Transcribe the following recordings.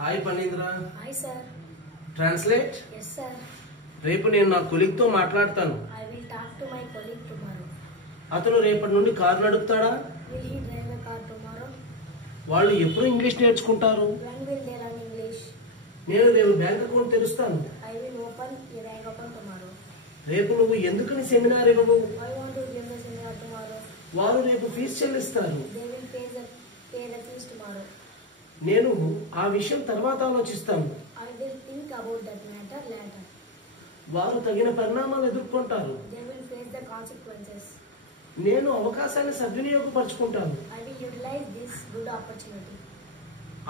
Hi Phanindra. Hi sir. Translate. yes sir. రేపు నేను నా కొలీగ్ తో మాట్లాడతాను. I will talk to my colleague tomorrow. అతను రేపటి నుండి car నడుపుతాడా? Will he drive the car tomorrow? వాళ్ళు ఎప్పుడు ఇంగ్లీష్ నేర్చుకుంటారు? When will they learn English? నేను రేపు బ్యాంక్ అకౌంట్ తెరుస్తాను. I will open a bank account tomorrow. రేపు నువ్వు ఎందుకని సెమినార్ ఇవ్వవు? I want to give the seminar tomorrow. వారు రేపు ఫీజు చెల్లిస్తారు. They will pay the fees tomorrow. నేను ఆ విషయం తర్వాత ఆలోచిస్తాను. I will think about that matter later. వారు తగిన పరిణామాలు ఎదుర్కొంటారు. They will face the consequences. నేను అవకాశాన్ని సద్వినియోగపరుచుకుంటాను. I will utilize this good opportunity.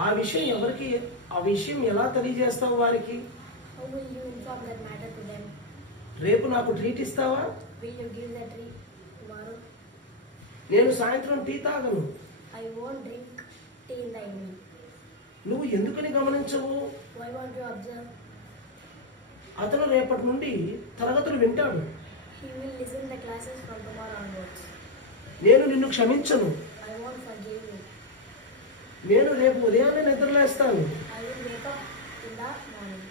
ఆ విషయం ఎలా తెలియజేస్తావు వారికి? How will you inform that matter to them? రేపు నాకు ట్రీట్ ఇస్తావా? Will you give the treat tomorrow? నేను సాయంత్రం టీ తాగను. I won't drink tea in the evening. నువ్వు ఎందుకని గమనించవు? Why won't you observe? అతను రేపటి నుండి తరగతులు వింటాడు. He will listen the classes from tomorrow onwards. నేను నిన్ను క్షమించను. I won't forgive you. నేను రేపు ఉదయాన్నే నిద్రలేస్తాను. I will wake up in the morning.